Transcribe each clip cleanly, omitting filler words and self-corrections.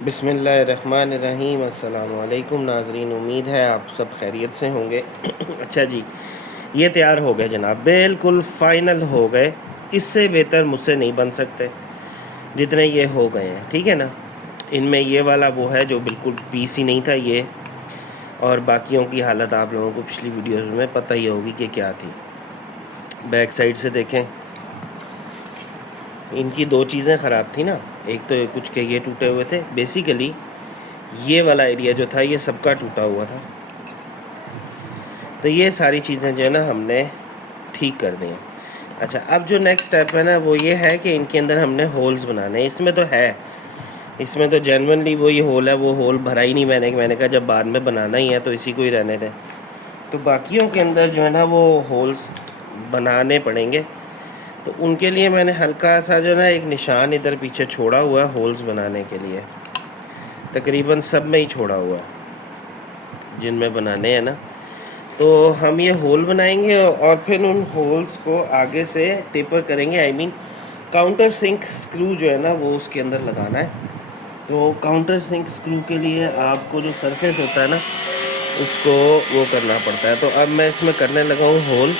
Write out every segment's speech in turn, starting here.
बिस्मिल्लाहिर्रहमानिर्रहीम। अस्सलाम वालेकुम नाज़रीन, उम्मीद है आप सब खैरियत से होंगे। अच्छा जी, ये तैयार हो गए जनाब, बिल्कुल फ़ाइनल हो गए। इससे बेहतर मुझसे नहीं बन सकते जितने ये हो गए हैं, ठीक है ना। इनमें ये वाला वो है जो बिल्कुल पीस ही नहीं था ये, और बाकियों की हालत आप लोगों को पिछली वीडियोस में पता ही होगी कि क्या थी। बैक साइड से देखें, इनकी दो चीज़ें ख़राब थी ना। एक तो कुछ के ये टूटे हुए थे, बेसिकली ये वाला एरिया जो था ये सबका टूटा हुआ था। तो ये सारी चीज़ें जो है ना हमने ठीक कर दी हैं। अच्छा, अब जो नेक्स्ट स्टेप है ना वो ये है कि इनके अंदर हमने होल्स बनाने हैं। इसमें तो है, इसमें तो जेन्युइनली वो ये होल है, वो होल भरा ही नहीं मैंने कहा जब बाद में बनाना ही है तो इसी को ही रहने दें। तो बाकियों के अंदर जो है ना वो होल्स बनाने पड़ेंगे। तो उनके लिए मैंने हल्का सा जो ना एक निशान इधर पीछे छोड़ा हुआ है होल्स बनाने के लिए। तकरीबन सब में ही छोड़ा हुआ है जिनमें बनाने हैं ना। तो हम ये होल बनाएंगे और फिर उन होल्स को आगे से टेपर करेंगे। I mean countersink screw जो है ना वो उसके अंदर लगाना है। तो काउंटर सिंक स्क्रू के लिए आपको जो सरफेस होता है ना उसको वो करना पड़ता है। तो अब मैं इसमें करने लगा हूँ होल।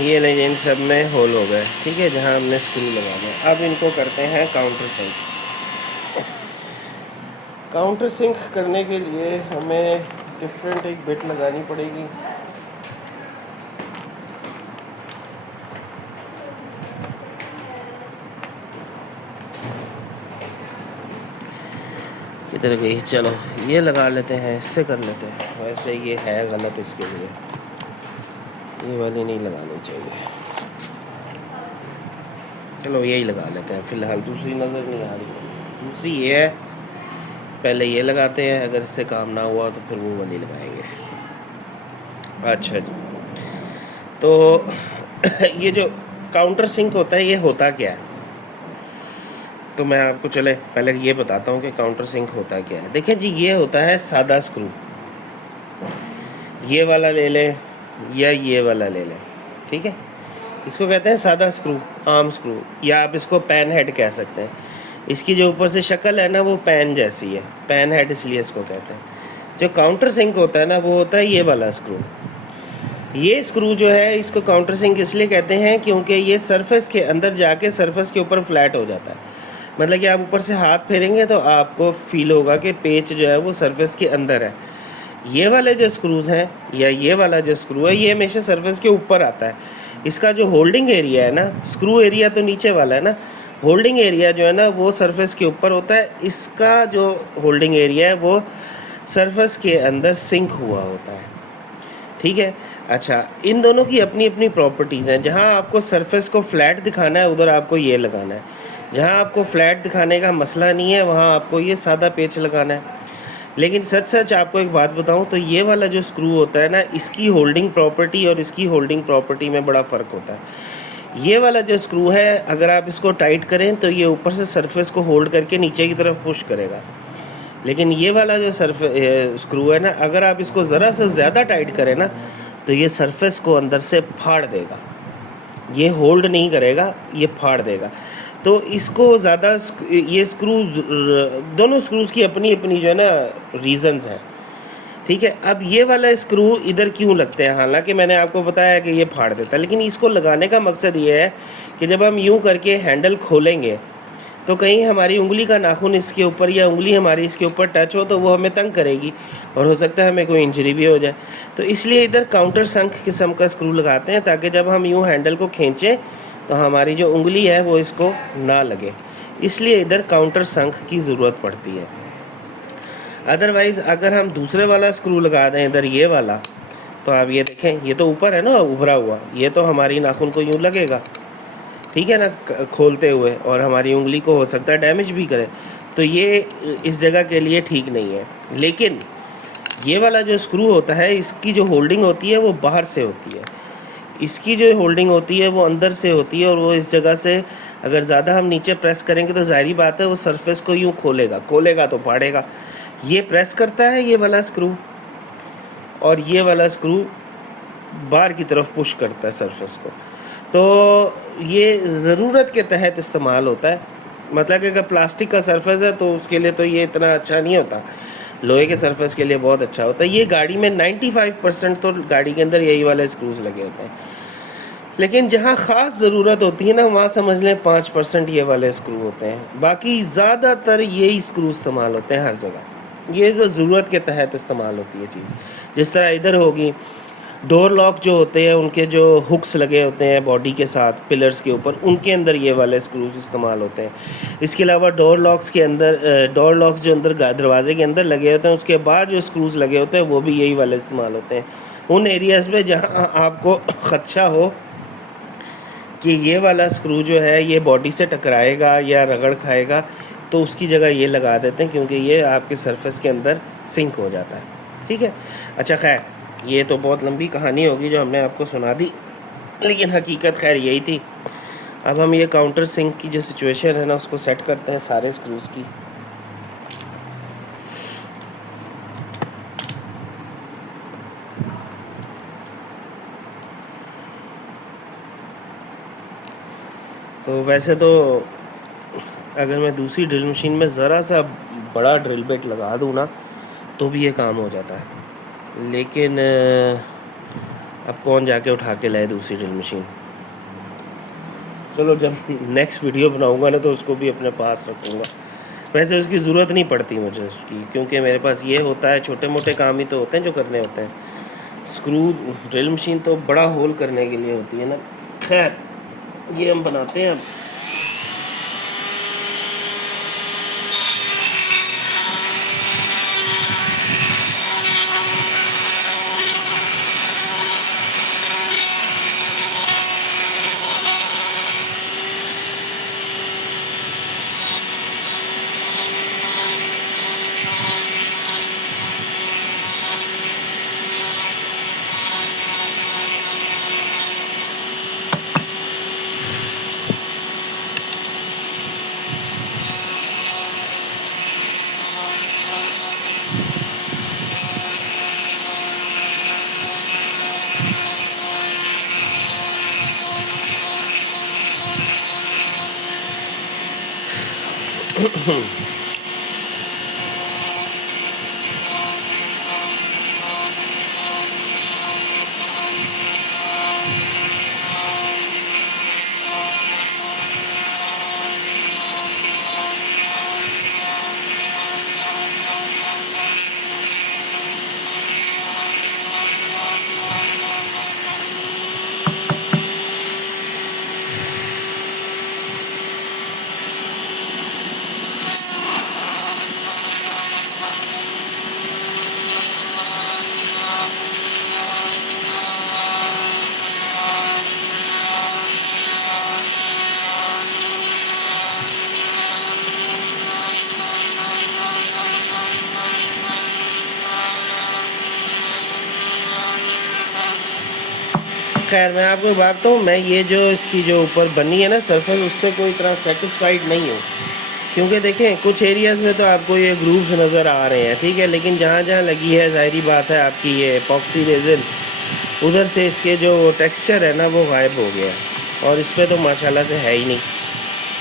ये नहीं, इन सब में होल हो गए, ठीक है, जहाँ हमने स्क्रू लगाना है। अब इनको करते हैं काउंटर सिंक। काउंटर सिंक करने के लिए हमें डिफरेंट एक बिट लगानी पड़ेगी। किधर गई, चलो ये लगा लेते हैं, इससे कर लेते हैं। वैसे ये है गलत, इसके लिए ये वाली नहीं लगानी चाहिए। चलो यही लगा लेते हैं फ़िलहाल, दूसरी नज़र नहीं आ रही। दूसरी ये है, पहले ये लगाते हैं, अगर इससे काम ना हुआ तो फिर वो वाली लगाएंगे। अच्छा जी, तो ये जो काउंटर सिंक होता है ये होता क्या है, तो मैं आपको चले पहले ये बताता हूँ कि काउंटर सिंक होता क्या है। देखिए जी, ये होता है सादा स्क्रू। ये वाला ले लें या ये वाला ले लें, ठीक है। इसको कहते हैं सादा स्क्रू, आर्म स्क्रू, या आप इसको पैन हेड कह सकते हैं। इसकी जो ऊपर से शक्ल है ना वो पैन जैसी है, पैन हेड इसलिए इसको कहते हैं। जो काउंटर सिंक होता है ना वो होता है ये वाला स्क्रू। ये स्क्रू जो है इसको काउंटर सिंक इसलिए कहते हैं क्योंकि ये सरफेस के अंदर जाके सरफेस के ऊपर फ्लैट हो जाता है। मतलब कि आप ऊपर से हाथ फेरेंगे तो आपको फील होगा कि पेच जो है वो सरफेस के अंदर है। ये वाले जो स्क्रूज़ हैं या ये वाला जो स्क्रू है ये हमेशा सरफेस के ऊपर आता है। इसका जो होल्डिंग एरिया है ना, स्क्रू एरिया तो नीचे वाला है ना, होल्डिंग एरिया जो है ना वो सरफेस के ऊपर होता है। इसका जो होल्डिंग एरिया है वो सरफेस के अंदर सिंक हुआ होता है, ठीक है। अच्छा, इन दोनों की अपनी अपनी प्रॉपर्टीज़ हैं। जहाँ आपको सरफेस को फ्लैट दिखाना है उधर आपको ये लगाना है, जहाँ आपको फ्लैट दिखाने का मसला नहीं है वहाँ आपको ये सादा पेच लगाना है। लेकिन सच सच आपको एक बात बताऊं तो ये वाला जो स्क्रू होता है ना, इसकी होल्डिंग प्रॉपर्टी और इसकी होल्डिंग प्रॉपर्टी में बड़ा फ़र्क होता है। ये वाला जो स्क्रू है अगर आप इसको टाइट करें तो ये ऊपर से सरफेस को होल्ड करके नीचे की तरफ पुश करेगा। लेकिन ये वाला जो स्क्रू है ना, अगर आप इसको ज़रा से ज़्यादा टाइट करें ना तो ये सरफेस को अंदर से फाड़ देगा। ये होल्ड नहीं करेगा, ये फाड़ देगा। तो इसको ज़्यादा ये स्क्रू, दोनों स्क्रूज़ की अपनी अपनी जो है ना रीज़न्स हैं, ठीक है। अब ये वाला स्क्रू इधर क्यों लगते हैं, हालांकि मैंने आपको बताया कि ये फाड़ देता है, लेकिन इसको लगाने का मकसद ये है कि जब हम यूं करके हैंडल खोलेंगे तो कहीं हमारी उंगली का नाखून इसके ऊपर या उंगली हमारी इसके ऊपर टच हो तो वो हमें तंग करेगी और हो सकता है हमें कोई इंजरी भी हो जाए। तो इसलिए इधर काउंटर संक किस्म का स्क्रू लगाते हैं ताकि जब हम यूं हैंडल को खींचें तो हमारी जो उंगली है वो इसको ना लगे। इसलिए इधर काउंटर संक की ज़रूरत पड़ती है। अदरवाइज़ अगर हम दूसरे वाला स्क्रू लगा दें इधर ये वाला, तो आप ये देखें, ये तो ऊपर है ना उभरा हुआ, ये तो हमारी नाखून को यूँ लगेगा, ठीक है ना, खोलते हुए, और हमारी उंगली को हो सकता है डैमेज भी करे। तो ये इस जगह के लिए ठीक नहीं है। लेकिन ये वाला जो स्क्रू होता है, इसकी जो होल्डिंग होती है वो बाहर से होती है, इसकी जो होल्डिंग होती है वो अंदर से होती है, और वो इस जगह से अगर ज़्यादा हम नीचे प्रेस करेंगे तो जाहिर बात है वो सरफेस को यूँ खोलेगा तो फाड़ेगा। ये प्रेस करता है ये वाला स्क्रू, और ये वाला स्क्रू बाहर की तरफ पुश करता है सरफेस को। तो ये ज़रूरत के तहत इस्तेमाल होता है। मतलब कि अगर प्लास्टिक का सरफेस है तो उसके लिए तो ये इतना अच्छा नहीं होता, लोहे के सरफेस के लिए बहुत अच्छा होता है। ये गाड़ी में 95% तो गाड़ी के अंदर यही वाले स्क्रूज लगे होते हैं। लेकिन जहाँ ख़ास ज़रूरत होती है ना, वहाँ समझ लें 5% ये वाले स्क्रू होते हैं, बाकी ज़्यादातर यही स्क्रू इस्तेमाल होते हैं हर जगह। ये जो ज़रूरत के तहत इस्तेमाल होती है चीज़, जिस तरह इधर होगी डोर लॉक जो होते हैं, उनके जो हुक्स लगे होते हैं बॉडी के साथ पिलर्स के ऊपर, उनके अंदर ये वाले स्क्रूज इस्तेमाल होते हैं। इसके अलावा डोर लॉक्स के अंदर, डोर लॉक्स जो अंदर दरवाजे के अंदर लगे होते हैं, उसके बाद जो स्क्रूज लगे होते हैं वो भी यही वाले इस्तेमाल होते हैं। उन एरियाज़ में जहाँ आपको ख़दशा हो कि ये वाला स्क्रू जो है ये बॉडी से टकराएगा या रगड़ खाएगा, तो उसकी जगह ये लगा देते हैं, क्योंकि ये आपके सरफेस के अंदर सिंक हो जाता है। ठीक है, अच्छा खैर ये तो बहुत लंबी कहानी होगी जो हमने आपको सुना दी, लेकिन हकीकत खैर यही थी। अब हम ये काउंटर सिंक की जो सिचुएशन है ना, उसको सेट करते हैं सारे स्क्रूज़ की। तो वैसे तो अगर मैं दूसरी ड्रिल मशीन में ज़रा सा बड़ा ड्रिल बिट लगा दूँ ना, तो भी ये काम हो जाता है। लेकिन अब कौन जाके उठा के लाए दूसरी ड्रिल मशीन। चलो जब नेक्स्ट वीडियो बनाऊंगा ना तो उसको भी अपने पास रखूँगा। वैसे उसकी ज़रूरत नहीं पड़ती मुझे उसकी, क्योंकि मेरे पास ये होता है, छोटे मोटे काम ही तो होते हैं जो करने होते हैं। स्क्रू ड्रिल मशीन तो बड़ा होल करने के लिए होती है ना। खैर ये हम बनाते हैं अब। खैर मैं आपको बात हूँ, मैं ये जो इसकी जो ऊपर बनी है ना सरफेस, उससे कोई तरह सेटिस्फाइड नहीं हूँ। क्योंकि देखें कुछ एरियाज़ में तो आपको ये ग्रूव्स नज़र आ रहे हैं, ठीक है, लेकिन जहाँ जहाँ लगी है ज़ाहिरी बात है आपकी ये एपॉक्सी रेजिन, उधर से इसके जो टेक्सचर है ना वो गायब हो गया, और इस पर तो माशाल्लाह से है ही नहीं।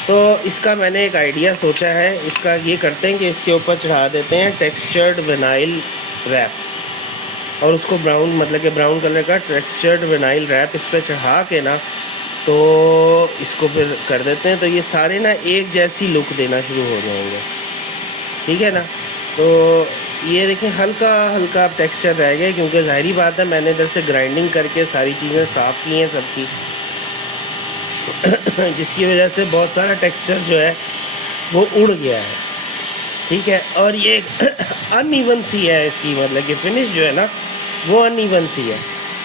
तो इसका मैंने एक आइडिया सोचा है, इसका ये करते हैं कि इसके ऊपर चढ़ा देते हैं टेक्सचर्ड विनाइल रैप, और उसको ब्राउन, मतलब कि ब्राउन कलर का टेक्सचर्ड विनाइल रैप इस पर चढ़ा के ना, तो इसको फिर कर देते हैं, तो ये सारे ना एक जैसी लुक देना शुरू हो जाएंगे। ठीक है ना। तो ये देखें हल्का हल्का अब टेक्सचर रह गया, क्योंकि ज़ाहिरी बात है मैंने इधर से ग्राइंडिंग करके सारी चीज़ें साफ़ की हैं सबकी जिसकी वजह से बहुत सारा टेक्सचर जो है वो उड़ गया है। ठीक है। और ये अनइवन सी है इसकी, मतलब कि फिनिश जो है ना वो अनइवन सी है।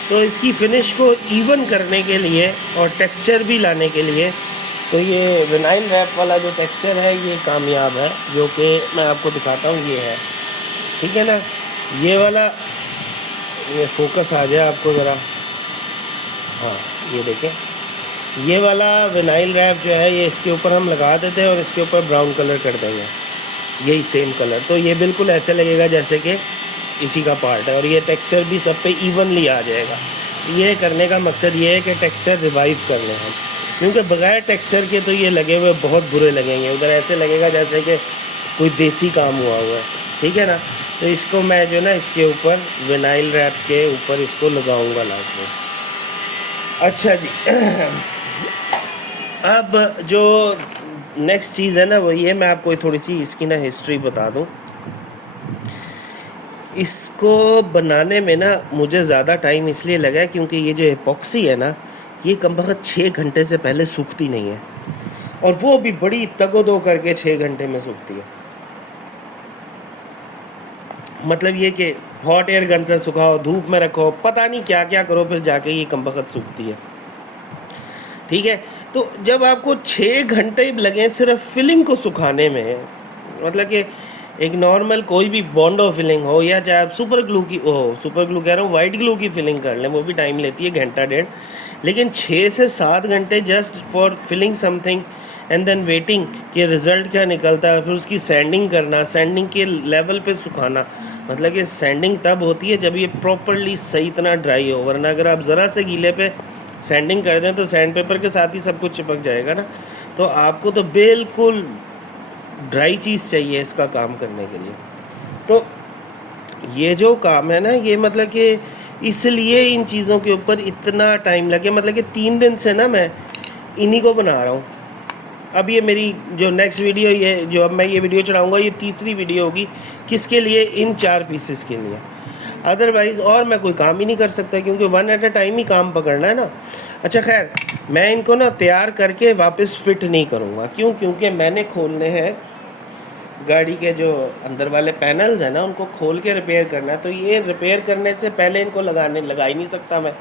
तो इसकी फिनिश को इवन करने के लिए और टेक्सचर भी लाने के लिए तो ये विनाइल रैप वाला जो टेक्सचर है ये कामयाब है, जो कि मैं आपको दिखाता हूँ। ये है, ठीक है ना, ये वाला, ये फोकस आ जाए आपको ज़रा, हाँ ये देखें, ये वाला विनाइल रैप जो है ये इसके ऊपर हम लगा देते हैं और इसके ऊपर ब्राउन कलर कर देंगे, यही सेम कलर। तो ये बिल्कुल ऐसे लगेगा जैसे कि इसी का पार्ट है, और ये टेक्सचर भी सब पे इवनली आ जाएगा। ये करने का मकसद ये है कि टेक्सचर रिवाइव कर लें हम, क्योंकि बगैर टेक्सचर के तो ये लगे हुए बहुत बुरे लगेंगे, उधर ऐसे लगेगा जैसे कि कोई देसी काम हुआ है, ठीक है ना। तो इसको मैं जो ना इसके ऊपर विनाइल रैप के ऊपर इसको लगाऊंगा लास्ट में। अच्छा जी, अब जो नेक्स्ट चीज़ है ना वो ये, मैं आपको थोड़ी सी इसकी ना हिस्ट्री बता दूं। इसको बनाने में ना मुझे ज़्यादा टाइम इसलिए लगा है क्योंकि ये जो एपॉक्सी है ना ये कमबख्त 6 घंटे से पहले सूखती नहीं है, और वो भी बड़ी तगोदो करके 6 घंटे में सूखती है। मतलब ये कि हॉट एयर गन से सुखाओ, धूप में रखो, पता नहीं क्या क्या करो, फिर जाके ये कमबख्त सूखती है, ठीक है। तो जब आपको 6 घंटे लगे सिर्फ फिलिंग को सुखाने में, मतलब कि एक नॉर्मल कोई भी बॉन्डो फिलिंग हो या चाहे आप सुपर ग्लू की सुपर ग्लू कह रहा हूँ, वाइट ग्लू की फिलिंग कर लें, वो भी टाइम लेती है घंटा डेढ़, लेकिन 6 से 7 घंटे just for filling something and then waiting कि रिज़ल्ट क्या निकलता है, फिर उसकी सैंडिंग करना, सैंडिंग के लेवल पे सुखाना। मतलब कि सैंडिंग तब होती है जब ये प्रॉपरली सही तरह ड्राई हो, वरना अगर आप ज़रा से गीले पे सैंडिंग कर दें तो सैंड पेपर के साथ ही सब कुछ चिपक जाएगा ना। तो आपको तो बिल्कुल ड्राई चीज़ चाहिए इसका काम करने के लिए। तो ये जो काम है ना ये मतलब कि इसलिए इन चीज़ों के ऊपर इतना टाइम लगे, मतलब कि 3 दिन से ना मैं इन्हीं को बना रहा हूँ। अब ये मेरी जो नेक्स्ट वीडियो, ये जो अब मैं ये वीडियो चढ़ाऊँगा ये तीसरी वीडियो होगी, किसके लिए, इन 4 पीसेस के लिए। अदरवाइज़ और मैं कोई काम ही नहीं कर सकता क्योंकि 1 एट अ टाइम ही काम पकड़ना है ना। अच्छा खैर, मैं इनको ना तैयार करके वापस फिट नहीं करूँगा, क्यों, क्योंकि मैंने खोलने हैं गाड़ी के जो अंदर वाले पैनल्स हैं ना, उनको खोल के रिपेयर करना है। तो ये रिपेयर करने से पहले इनको लगा ही नहीं सकता मैं,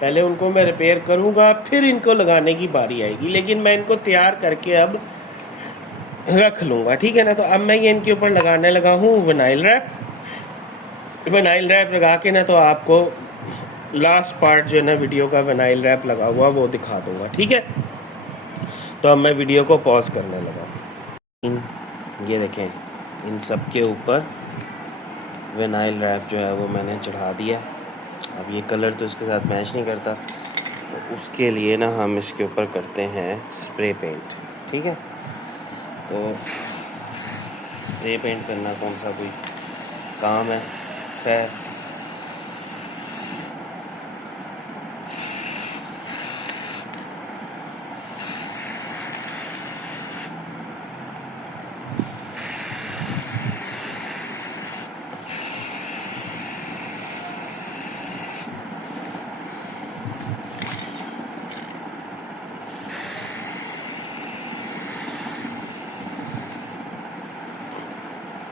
पहले उनको मैं रिपेयर करूँगा फिर इनको लगाने की बारी आएगी, लेकिन मैं इनको तैयार करके अब रख लूँगा, ठीक है ना। तो अब मैं ये इनके ऊपर लगाने लगा हूँ विनाइल रैप। विनाइल रैप लगा के ना तो आपको लास्ट पार्ट जो है ना वीडियो का विनाइल रैप लगा हुआ वो दिखा दूँगा, ठीक है। तो अब मैं वीडियो को पॉज करने लगा। ये देखें, इन सब के ऊपर विनाइल रैप जो है वो मैंने चढ़ा दिया। अब ये कलर तो इसके साथ मैच नहीं करता, तो उसके लिए ना हम इसके ऊपर करते हैं स्प्रे पेंट, ठीक है। तो स्प्रे पेंट करना कौन सा कोई काम है, खैर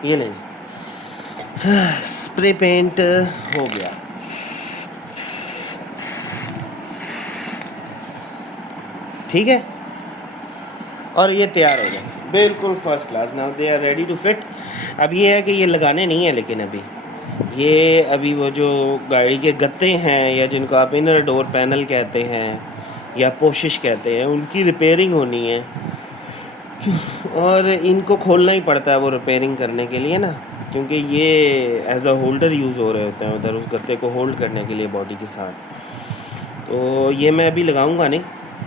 ये नहीं, स्प्रे पेंट हो गया। ठीक है, और ये तैयार हो गया बिल्कुल first class. Now they are ready to fit. अब ये है कि ये लगाने नहीं है, लेकिन अभी वो जो गाड़ी के गत्ते हैं या जिनको आप इनर डोर पैनल कहते हैं या पोशिश कहते हैं, उनकी रिपेयरिंग होनी है, और इनको खोलना ही पड़ता है वो रिपेयरिंग करने के लिए ना, क्योंकि ये एज अ होल्डर यूज़ हो रहे होते हैं उधर उस गत्ते को होल्ड करने के लिए बॉडी के साथ। तो ये मैं अभी लगाऊंगा नहीं,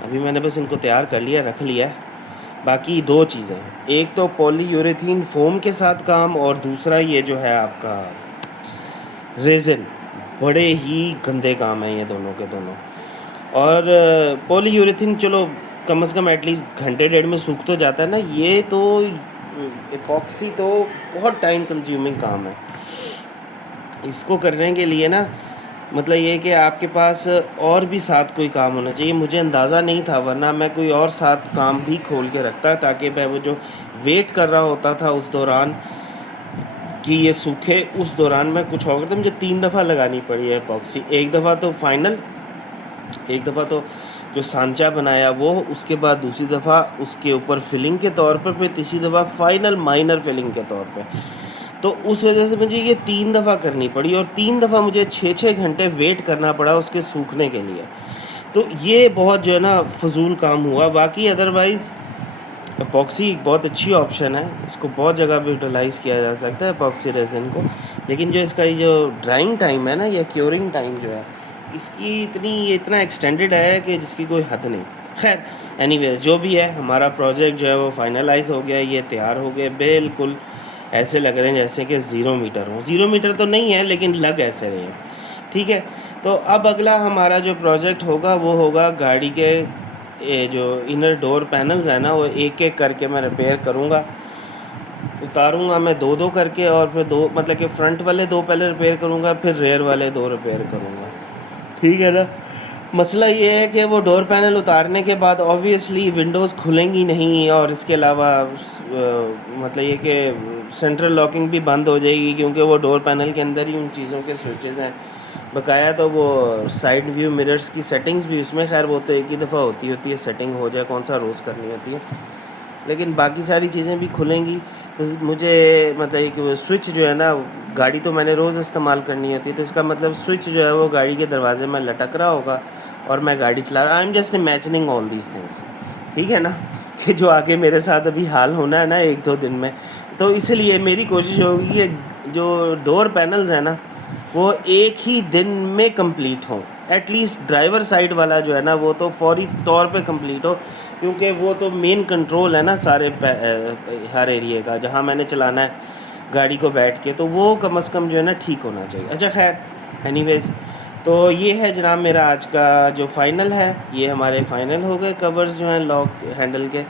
अभी मैंने बस इनको तैयार कर लिया, रख लिया है। बाकी 2 चीज़ें हैं, एक तो पॉलीयूरेथीन फोम के साथ काम, और दूसरा ये जो है आपका रेज़न। बड़े ही गंदे काम हैं ये दोनों के दोनों। और पॉलीयूरेथीन चलो कम से कम एटलीस्ट घंटे डेढ़ में सूख तो जाता है ना, ये तो एपॉक्सी तो बहुत टाइम कंज्यूमिंग काम है। इसको करने के लिए ना मतलब ये कि आपके पास और भी साथ कोई काम होना चाहिए। मुझे अंदाज़ा नहीं था, वरना मैं कोई और साथ काम भी खोल के रखता, ताकि मैं वो जो वेट कर रहा होता था उस दौरान कि ये सूखे, उस दौरान मैं कुछ और करता। मुझे 3 दफ़ा लगानी पड़ी है एपॉक्सी। एक दफ़ा तो फाइनल, एक दफ़ा तो जो सांचा बनाया वो, उसके बाद दूसरी दफ़ा उसके ऊपर फिलिंग के तौर पर, फिर तीसरी दफ़ा फाइनल माइनर फिलिंग के तौर पे। तो उस वजह से मुझे ये 3 दफ़ा करनी पड़ी और 3 दफ़ा मुझे 6-6 घंटे वेट करना पड़ा उसके सूखने के लिए। तो ये बहुत जो है ना फजूल काम हुआ। बाकी अदरवाइज़ एपॉक्सी एक बहुत अच्छी ऑप्शन है, इसको बहुत जगह पे यूटिलाइज़ किया जा सकता है एपॉक्सी रेजिन को। लेकिन जो इसका ये जो ड्राइंग टाइम है ना, या क्योरिंग टाइम जो है, इसकी ये इतना एक्सटेंडेड है कि जिसकी कोई हद नहीं। खैर एनीवेज, जो भी है, हमारा प्रोजेक्ट जो है वो फाइनलाइज हो गया, ये तैयार हो गए। बिल्कुल ऐसे लग रहे हैं जैसे कि 0 मीटर हो। 0 मीटर तो नहीं है, लेकिन लग ऐसे रहे हैं। ठीक है, तो अब अगला हमारा जो प्रोजेक्ट होगा वो होगा गाड़ी के ये जो इनर डोर पैनल्स है ना, वो एक एक करके मैं रिपेयर करूँगा, उतारूँगा मैं 2-2 करके, और फिर 2 मतलब कि फ्रंट वाले 2 पहले रिपेयर करूँगा, फिर रेयर वाले 2 रिपेयर करूँगा। ठीक है ना। मसला ये है कि वो डोर पैनल उतारने के बाद ऑब्वियसली विंडोज़ खुलेंगी नहीं, और इसके अलावा मतलब ये कि सेंट्रल लॉकिंग भी बंद हो जाएगी, क्योंकि वो डोर पैनल के अंदर ही उन चीज़ों के स्विचेस हैं। बकाया तो वो साइड व्यू मिरर्स की सेटिंग्स भी उसमें, खैर वो तो एक ही दफ़ा होती है सेटिंग हो जाए, कौन सा रोज़ करनी होती है। लेकिन बाकी सारी चीज़ें भी खुलेंगी। तो मुझे मतलब कि वो स्विच जो है ना, गाड़ी तो मैंने रोज़ इस्तेमाल करनी होती है, तो इसका मतलब स्विच जो है वो गाड़ी के दरवाजे में लटक रहा होगा और मैं गाड़ी चला रहा। I am just imagining all these things. ठीक है ना, कि जो आगे मेरे साथ अभी हाल होना है ना 1-2 दिन में। तो इसलिए मेरी कोशिश होगी कि जो डोर पैनल्स हैं ना, वो एक ही दिन में कंप्लीट हों। एटलीस्ट ड्राइवर साइड वाला जो है ना, वो तो फौरी तौर पे कंप्लीट हो, क्योंकि वो तो मेन कंट्रोल है ना सारे हर एरिए का, जहाँ मैंने चलाना है गाड़ी को बैठ के, तो वो कम से कम जो है ना ठीक होना चाहिए। अच्छा खैर एनीवेज, तो ये है जनाब मेरा आज का जो फ़ाइनल है। ये हमारे फ़ाइनल हो गए कवर्स जो हैं लॉक हैंडल के।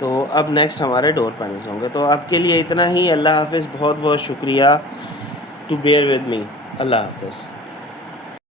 तो अब नेक्स्ट हमारे डोर पैनल्स होंगे। तो आपके लिए इतना ही। अल्लाह हाफ़िज़। बहुत बहुत शुक्रिया टू बेयर विद मी। अल्लाह हाफ़िज़।